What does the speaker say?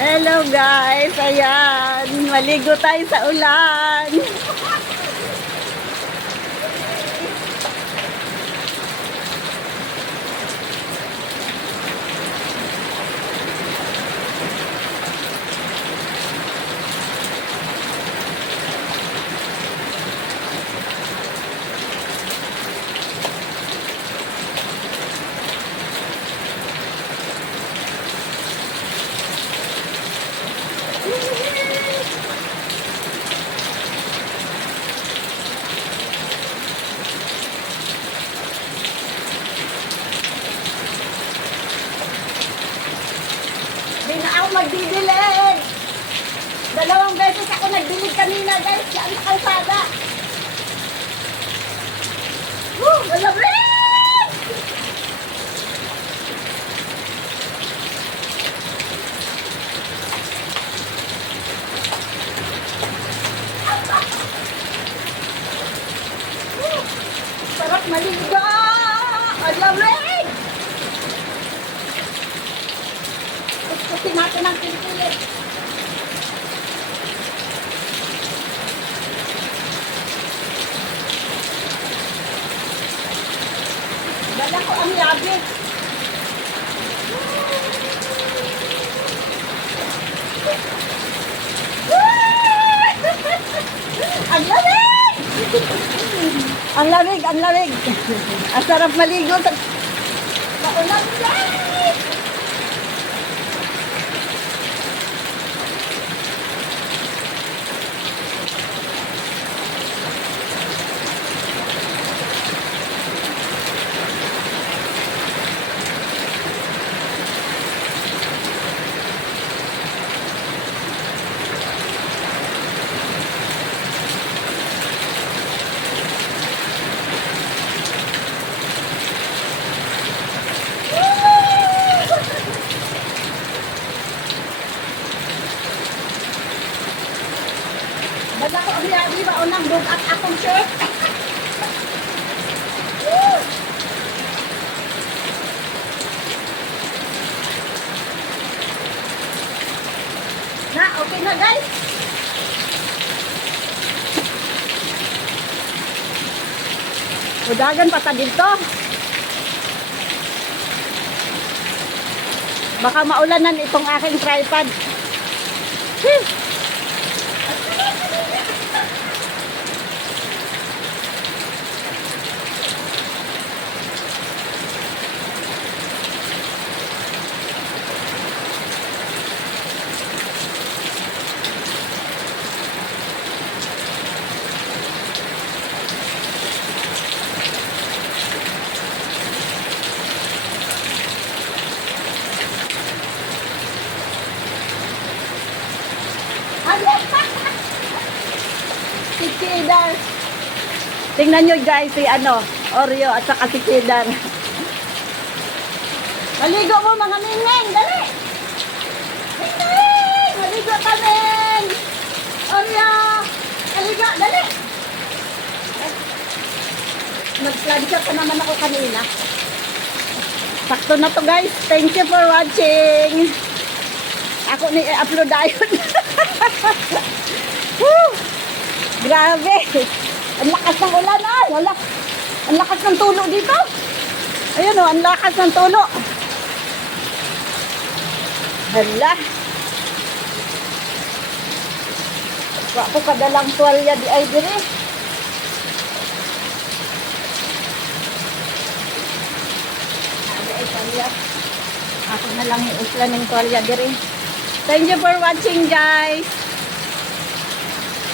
Hello guys, ayan, maligo tayo sa ulan. Hindi na ako magdidilig. Dalawang beses ako nagdilig kanina guys, saan na kalsada. Woo, malamig! Sarap maligo! Ang lamig! Kuskusin natin ang kilikili. Dala ko ang labi. ang lamig! ang lamig, ang lamig. Ang sarap maligo sa... Maulan guys! Baga ko ang labi ba unang bug at akong shirt. Na, okay na guys. Udagan pa ta dito. Baka maulanan itong aking tripod. Hmm. Si Cheddar. Tingnan nyo guys, si ano, Oreo at saka si Cheddar. Maligo mo mga mingeng, dali! Mingeng! Maligo kami! Oreo! Maligo, dali! Nag-plancha pa naman ako kanina. Sakto na to guys. Thank you for watching. Ako ni upload ayon. Woo! Grabe. Ang lakas ng ulan ah. Wala. Ang lakas ng tulo dito. Ayun oh, ang lakas ng tulo. Hala. Wa ko kadalang tuwalya di ay dire. Ako na lang iusla ng tuwalya dire. Thank you for watching guys.